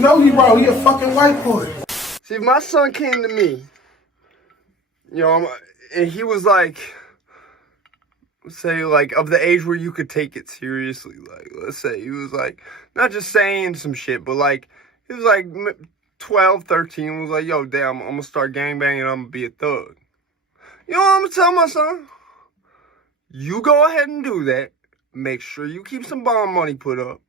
know he wrong. He a fucking white boy. See, if my son came to me, you know, and he was like, say, like, of the age where you could take it seriously. Like, let's say he was like, not just saying some shit, but like, he was like 12, 13, was like, yo, damn, I'm gonna start gangbanging, I'm gonna be a thug. You know what I'm gonna tell my son? You go ahead and do that. Make sure you keep some bond money put up.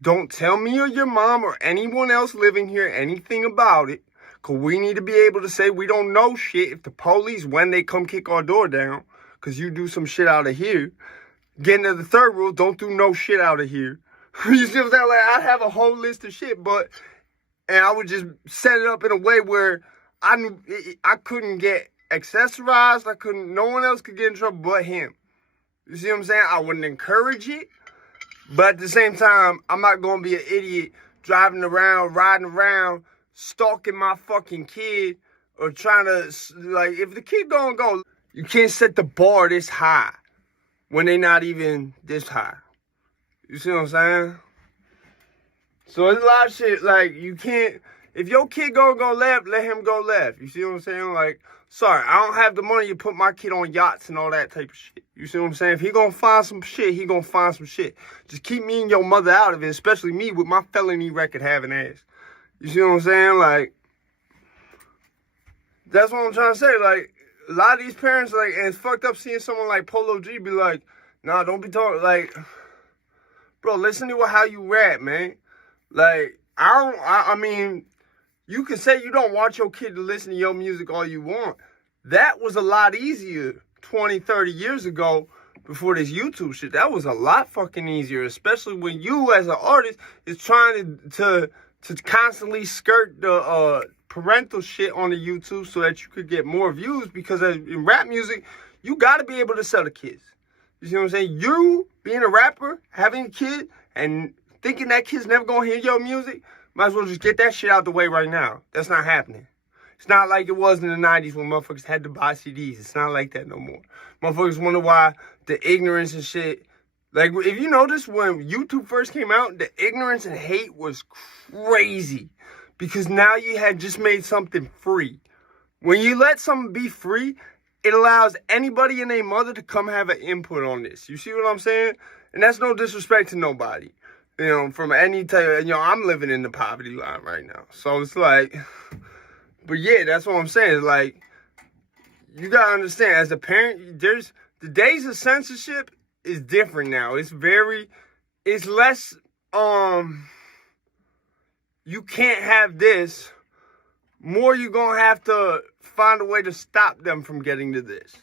Don't tell me or your mom or anyone else living here anything about it. Because we need to be able to say we don't know shit if the police, when they come kick our door down, because you do some shit out of here. Get into the third rule, don't do no shit out of here. You see what I'm saying? Like, I'd have a whole list of shit, and I would just set it up in a way where I knew I couldn't get accessorized. No one else could get in trouble but him. You see what I'm saying? I wouldn't encourage it, but at the same time, I'm not going to be an idiot driving around, riding around, stalking my fucking kid or trying to, like, if the kid gonna go, you can't set the bar this high when they not even this high. You see what I'm saying? So there's a lot of shit, like, you can't, if your kid gonna go left, let him go left. You see what I'm saying? Like, sorry, I don't have the money to put my kid on yachts and all that type of shit. You see what I'm saying? If he gonna find some shit, he gonna find some shit. Just keep me and your mother out of it, especially me with my felony record having ass. You see what I'm saying? Like, that's what I'm trying to say. Like, a lot of these parents, like, and it's fucked up seeing someone like Polo G be like, nah, don't be talking, like, bro, listen to how you rap, man. Like, I mean, you can say you don't want your kid to listen to your music all you want. That was a lot easier 20, 30 years ago before this YouTube shit. That was a lot fucking easier, especially when you as an artist is trying to constantly skirt the parental shit on the YouTube so that you could get more views, because in rap music, you got to be able to sell the kids. You see what I'm saying? You being a rapper, having a kid, and thinking that kid's never going to hear your music, might as well just get that shit out the way right now. That's not happening. It's not like it was in the 90s when motherfuckers had to buy CDs. It's not like that no more. Motherfuckers wonder why the ignorance and shit. Like, if you notice, when YouTube first came out, the ignorance and hate was crazy. Because now you had just made something free. When you let something be free, it allows anybody and their mother to come have an input on this. You see what I'm saying? And that's no disrespect to nobody. You know, from any type, you know, I'm living in the poverty line right now. So it's like, but yeah, that's what I'm saying. It's like, you gotta understand, as a parent, the days of censorship is different now. It's less, you can't have this. More, you're gonna have to find a way to stop them from getting to this.